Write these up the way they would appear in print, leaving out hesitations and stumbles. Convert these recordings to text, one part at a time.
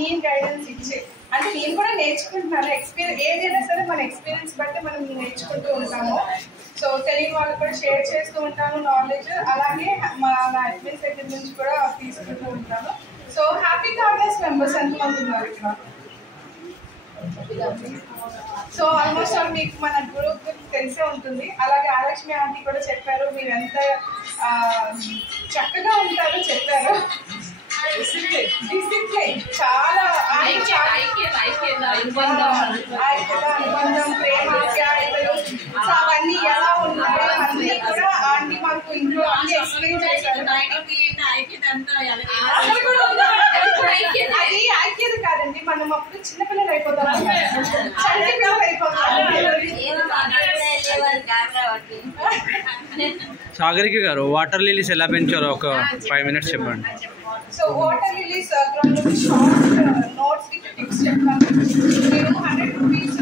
నేను గైడెన్స్ ఇచ్చే, అంటే నేను కూడా నేర్చుకుంటున్నాను. ఏదైనా సరే మన ఎక్స్పీరియన్స్ బట్టి మనం నేర్చుకుంటూ ఉంటాము. సో తెలియని వాళ్ళకి కూడా షేర్ చేస్తూ ఉంటాను నాలెడ్జ్. అలాగే నా అడ్మిన్ దగ్గర నుంచి కూడా తీసుకుంటూ ఉంటాను. సో హ్యాపీ కార్నర్స్ మెంబర్స్ ఎంతమంది ఉన్నారు ఇక్కడ? సో ఆల్మోస్ట్ మీకు మన గ్రూప్ తెలిసే ఉంటుంది. అలాగే ఆలక్ష్మి ఆంటీ కూడా చెప్పారు, మీరు ఎంత చక్కగా ఉంటారో చెప్పారు. డిసిప్లిన్ చాలా అనుబంధం, ప్రేమ, ఆప్యాయతలు, సో అవన్నీ ఎలా ఉన్నాయో అన్నీ కూడా ఆంటీ మాకు ఇంట్లో అన్ని ఎక్స్ప్లెయిన్ చేశారు. అది ఐక్యత కాదండి, మనం అప్పుడు చిన్నపిల్లలు అయిపోతాం, చంటి పిల్లలు అయిపోతాం. సాగరిక గారు, వాటర్ లిలీస్ ఎలా పెంచారో ఒక 5 minutes చెప్పండి. So water lilies short notes with tips చెప్తాను. నేను 100 రూపీస్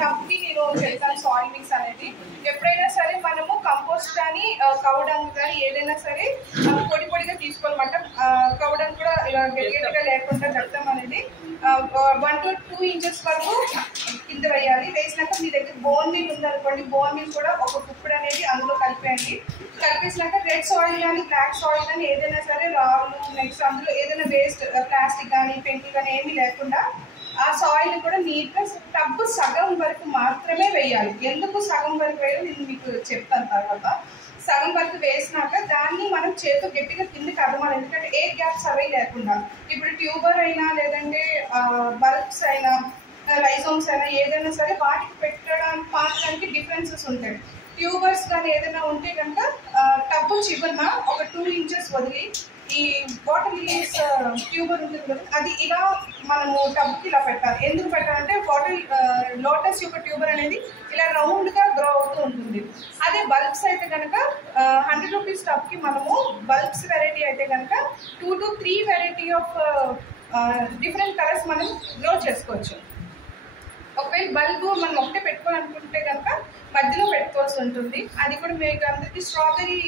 టబ్కి నేను చెప్తాను సాయిల్ మిక్స్ అనేది. ఎప్పుడైనా సరే మనము కంపోస్ట్ కానీ కౌడంగ్ కానీ ఏదైనా సరే పొడి పొడిగా తీసుకోవాలన్నమాట. కౌడంగ్ కూడా ఇలా గట్టిగా లేకుండా చెప్తాం అనేది 1 to 2 inches వరకు కింద వేయాలి. వేసినాక మీ దగ్గర బోన్ మీల్ ఉందనుకోండి, బోన్ మీల్ కూడా ఒక కుప్పుడు అనేది అందులో కలిపేయండి. కలిపేసినాక రెడ్ సాయిల్ కానీ బ్లాక్ సాయిల్ కానీ ఏదైనా సరే రాళ్ళు, నెక్స్ట్ అందులో ఏదైనా వేస్ట్ ప్లాస్టిక్ కానీ పెంకులు కానీ ఏమీ లేకుండా ఆ సాయిల్ కూడా నీట్గా టబ్బు సగం వరకు మాత్రమే వేయాలి. ఎందుకు సగం వరకు వేయాలి నేను మీకు చెప్తాను తర్వాత. సగం వరకు వేసినాక దాన్ని మనం చేతితో గట్టిగా కిందకి అదమాలి, ఎందుకంటే ఏ గ్యాప్స్ అవి లేకుండా. ఇప్పుడు ట్యూబర్ అయినా లేదంటే బల్బ్స్ అయినా రైజోమ్స్ అయినా ఏదైనా సరే వాటికి పెట్టడానికి పాతడానికి డిఫరెన్సెస్ ఉంటాయి. ట్యూబర్స్ కానీ ఏదైనా ఉంటే కనుక టబ్బు చివరన ఒక 2 inches వదిలి ఈ వాటర్ లిలీస్ ట్యూబర్ ఉంటుంది కదా, అది ఇలా మనము టబ్కి ఇలా పెట్టాలి. ఎందుకు పెట్టాలంటే లోటస్ యొక్క ట్యూబర్ అనేది ఇలా రౌండ్గా గ్రో అవుతూ ఉంటుంది. అదే బల్బ్స్ అయితే కనుక 100 రూపీస్ టబ్కి మనము బల్బ్స్ వెరైటీ అయితే కనుక 2 to 3 variety of different colours మనం గ్రో చేసుకోవచ్చు. ఒకవేళ బల్బు మనం ఒకటే పెట్టుకోవాలనుకుంటే కనుక మధ్యలో పెట్టుకోవాల్సి ఉంటుంది. అది కూడా మీకు అందరికీ స్ట్రాబెరీ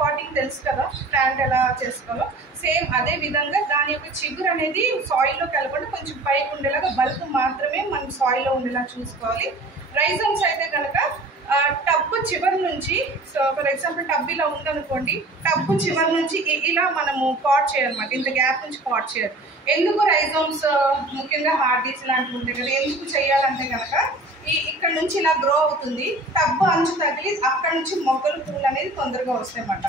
పాటింగ్ తెలుసు కదా, ప్లాంట్ ఎలా చేసుకోవాలో సేమ్ అదే విధంగా దాని యొక్క చిగురు అనేది సాయిల్లోకి వెళ్ళకుండా కొంచెం పైకి ఉండేలాగా బల్బు మాత్రమే మనం సాయిల్లో ఉండేలా చూసుకోవాలి. రైజమ్స్ అయితే కనుక టబ్బు చివరి నుంచి, సో ఫర్ ఎగ్జాంపుల్ టబ్ ఇలా ఉందనుకోండి, టబ్బు చివరి నుంచి ఇలా మనము పాట్ చేయాలన్నమాట. ఇంత గ్యాప్ నుంచి పాట్ చేయాలి. ఎందుకు రైజోమ్స్ ముఖ్యంగా హార్డీస్ లాంటివి ఉంటాయి కదా, ఎందుకు చేయాలంటే కనుక ఇక్కడ నుంచి ఇలా గ్రో అవుతుంది, టబ్బు అంచు తగిలి అక్కడ నుంచి మొక్కలు పువ్వులు అనేది తొందరగా వస్తాయి అన్నమాట.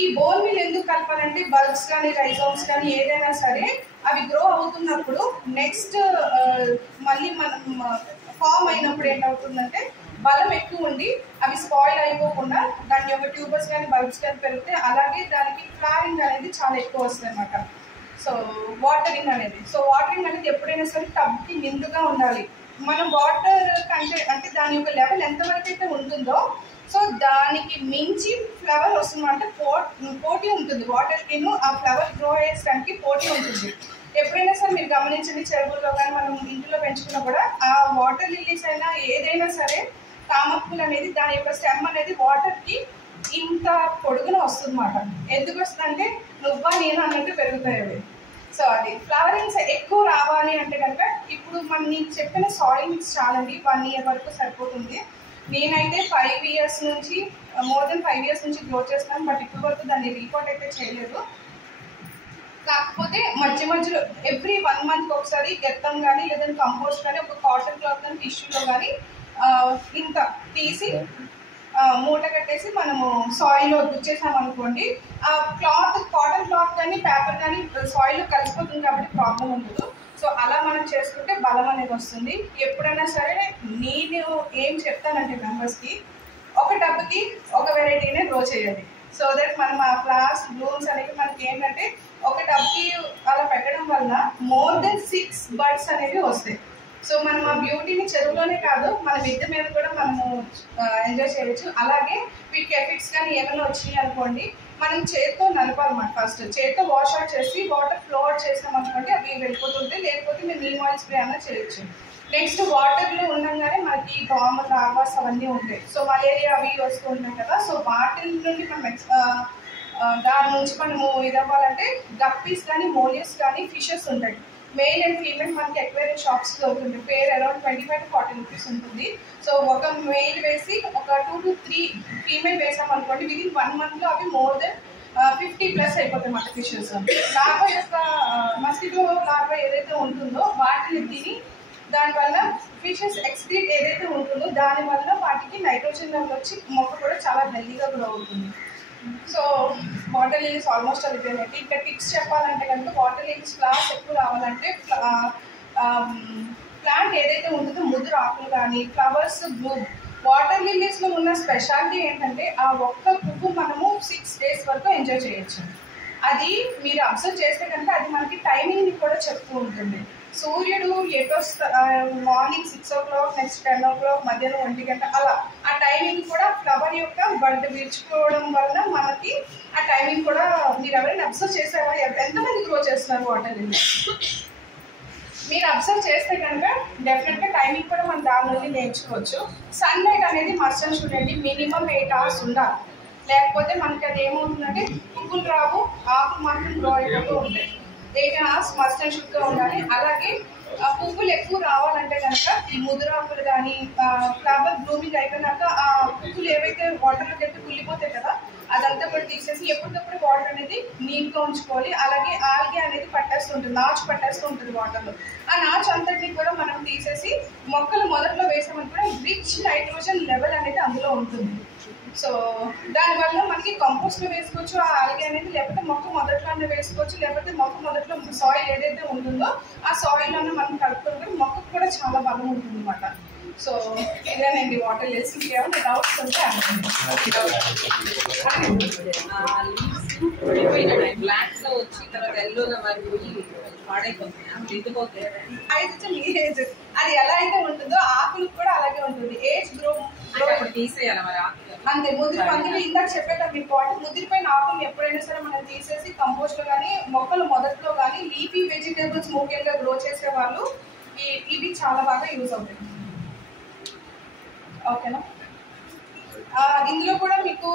ఈ బోన్ మీల్ ఎందుకు కలపాలంటే బల్బ్స్ కానీ రైజోమ్స్ కానీ ఏదైనా సరే అవి గ్రో అవుతున్నప్పుడు నెక్స్ట్ మళ్ళీ మనం ఫామ్ అయినప్పుడు ఏంటవుతుందంటే బలం ఎక్కువ ఉండి అవి స్పాయిల్ అయిపోకుండా దాని యొక్క ట్యూబర్స్ కానీ బల్బ్స్ కానీ పెరిగితే అలాగే దానికి ఫ్లవరింగ్ అనేది చాలా ఎక్కువ వస్తుంది అన్నమాట. సో వాటరింగ్ అనేది ఎప్పుడైనా సరే టబ్కి నిండుగా ఉండాలి. మనం వాటర్ కంటే అంటే దాని యొక్క లెవెల్ ఎంతవరకు అయితే ఉంటుందో సో దానికి మించి ఫ్లవర్ వస్తుంది, అంటే పోటీ ఉంటుంది. వాటర్కి ఆ ఫ్లవర్ గ్రో అయ్యేసరికి పోటీ ఉంటుంది. ఎప్పుడైనా సరే మీరు గమనించండి, చెరువుల్లో కానీ మనం ఇంట్లో పెంచుకున్నా కూడా ఆ వాటర్ లిల్లీస్ అయినా ఏదైనా సరే తామరపులు అనేది దాని యొక్క స్టెమ్ అనేది వాటర్కి ఇంత పొడుగున వస్తుంది అన్నమాట. ఎందుకు వస్తుంది అంటే నువ్వా నేను అన్నట్టు పెరుగుతాయి అవి. సో అది ఫ్లవరింగ్స్ ఎక్కువ రావాలి అంటే కనుక ఇప్పుడు మనం నీకు చెప్పిన సాయిల్ మిక్స్ చాలండి, 1 year వరకు సరిపోతుంది. నేనైతే 5 years నుంచి మోర్ దెన్ 5 years నుంచి గ్రో చేస్తాను, బట్ ఇప్పటి వరకు దాన్ని రిపోర్ట్ అయితే చేయలేదు. కాకపోతే మధ్యలో ఎవ్రీ 1 month ఒకసారి గెత్తం కానీ లేదంటే కంపోస్ట్ కానీ ఒక కాటన్ క్లాత్ కానీ టిష్యూలో కానీ ఇంత తీసి మూట కట్టేసి మనము సాయిల్లో గుచ్చేసాం అనుకోండి, ఆ కాటన్ క్లాత్ కానీ పేపర్ కానీ సాయిల్లో కలిసిపోతుంది కాబట్టి ప్రాబ్లం ఉండదు. సో అలా మనం చేసుకుంటే బలం అనేది వస్తుంది. ఎప్పుడైనా సరే నేను ఏం చెప్తానంటే మెంబర్స్కి ఒక టబ్కి ఒక వెరైటీనే గ్రో చేయాలి. సో దట్ మనం ఆ ఫ్లవర్స్ బ్లూమ్స్ అనేవి మనకి ఏంటంటే ఒక టబ్కి అలా పెట్టడం వల్ల మోర్ దెన్ 6 birds అనేవి వస్తాయి. సో మనం ఆ బ్యూటీని చెరువులోనే కాదు మన మిద్దె మీద కూడా మనము ఎంజాయ్ చేయవచ్చు. అలాగే వీటికి ఎఫెక్ట్స్ కానీ ఏమైనా వచ్చినాయి అనుకోండి మనం చేతితో నలపాలన్నమాట. ఫస్ట్ చేతితో వాష్ అవుట్ చేసి వాటర్ ఫ్లో అవుట్ చేస్తాం అనుకోండి అవి వెళ్ళిపోతుంటాయి, లేకపోతే మీరు నీమ్ ఆయిల్ స్ప్రే అన్నా చేయొచ్చు. నెక్స్ట్ వాటర్లో ఉండగానే మనకి దోమలు లార్వాస్ అవన్నీ ఉంటాయి. సో మలేరియా అవి వస్తూ ఉంటాయి కదా, సో వాటి నుండి మనం దాని నుంచి మనము ఇదవ్వాలంటే గప్పీస్ కానీ మోలియస్ కానీ ఫిషెస్ ఉంటాయి. మేల్ అండ్ ఫీమేల్ మనకి ఎక్వేరియం షాప్స్ దొరుకుతుంది. పేర్ అరౌండ్ 25 to 40 రూపీస్ ఉంటుంది. సో ఒక మేల్ వేసి ఒక 2 to 3 ఫీమేల్ వేసామనుకోండి, విదిన్ 1 month అవి మోర్ దెన్ 50+ అయిపోతాయి మాట ఫిషెస్. లార్వా యొక్క మస్కిటో లార్వా ఏదైతే ఉంటుందో వాటిని తిని దానివల్ల ఫిషెస్ ఎక్స్క్రీట్ ఏదైతే ఉంటుందో దానివల్ల వాటికి నైట్రోజన్ లెవెల్ వచ్చి మొక్క కూడా చాలా హెల్దీగా గ్రో అవుతుంది. సో వాటర్ లిలీస్ ఆల్మోస్ట్ అయిపోయినట్టు. ఇంకా టిప్స్ చెప్పాలంటే కనుక వాటర్ లిలీస్ ఫ్లవర్స్ ఎక్కువ రావాలంటే ప్లాంట్ ఏదైతే ఉంటుందో ముదురు ఆకులు కానీ ఫ్లవర్స్ బ్లూమ్. వాటర్ లిలీస్లో ఉన్న స్పెషాలిటీ ఏంటంటే ఆ ఒక్క పువ్వు మనము 6 days వరకు ఎంజాయ్ చేయొచ్చు. అది మీరు అబ్జర్వ్ చేస్తే కనుక అది మనకి టైమింగ్ని కూడా చెప్తూ ఉంటుంది. సూర్యుడు ఎటో మార్నింగ్ 6 o'clock, నెక్స్ట్ 10 o'clock, మధ్యాహ్నం 1 గంట అలా ఆ టైమింగ్ కూడా ఫ్లవర్ యొక్క బడ్ విరుచుకోవడం వల్ల మనకి ఆ టైమింగ్ కూడా మీరు ఎవరైనా అబ్జర్వ్ చేసారా? ఎంతమంది గ్రో చేస్తున్నారు వాటర్ లిల్లీ? మీరు అబ్జర్వ్ చేస్తే కనుక డెఫినెట్గా టైమింగ్ కూడా మనం దాని నుండి నేర్చుకోవచ్చు. సన్లైట్ అనేది మస్ట్ అండ్ షుడ్ అండి, మినిమం 8 hours ఉండాలి. లేకపోతే మనకి అది ఏమవుతుందంటే పువ్వులు రావు, ఆకులు మాత్రం గ్రో అయిపోతూ ఉంటాయి. 8 hours మస్ట్ అండ్ షుడ్గా ఉండాలి. అలాగే పువ్వులు ఎక్కువ రావాలంటే కనుక ఈ ముదురాకులు కానీ ఫ్లవర్ బ్లూమింగ్ అయిపోయినాక ఆ పువ్వులు ఏవైతే వాటర్లో కట్టి కుళ్ళిపోతాయి కదా, అదంతా కూడా తీసేసి ఎప్పటికప్పుడు వాటర్ అనేది నీట్గా ఉంచుకోవాలి. అలాగే ఆల్గే అనేది పట్టేస్తుంటుంది, నాచు పట్టేస్తూ ఉంటుంది వాటర్లో. ఆ నాచు అంతటిని కూడా మనం తీసేసి మొక్కలు మొదట్లో వేసామని కూడా రిచ్ నైట్రోజన్ లెవెల్ అనేది అందులో ఉంటుంది. సో దానివల్ల మనకి కంపోస్ట్లో వేసుకోవచ్చు ఆ ఆల్గే అనేది, లేకపోతే మొక్క మొదట్లోనే వేసుకోవచ్చు, లేకపోతే మొక్క మొదట్లో సాయిల్ ఏదైతే ఉంటుందో ఆ సాయిల్లోనే మనం కలుపుకొని మొక్కకు కూడా చాలా బలం ఉంటుంది అన్నమాట. సో ఇదేనండి వాటర్ లిల్స్. ఇంకేమైనా డౌట్స్ ఉంటే అది ఎలా అయితే ఉంటుందో ఆకులు కూడా అలాగే ఉంటుంది. ఏజ్ గ్రో తీసేయాలి మరి అంతే. అందులో ఇందాక చెప్పేట మీ పాయింట్, ముదిరిపోయిన ఆకులు ఎప్పుడైనా సరే మనం తీసేసి కంపోస్ట్ కానీ మొక్కలు మొదట్లో కానీ లీఫీ వెజిటేబుల్స్ ముఖ్యంగా గ్రో చేసే వాళ్ళు ఇవి చాలా బాగా యూజ్ అవుతాయి. ఓకేనా? ఇందులో కూడా మీకు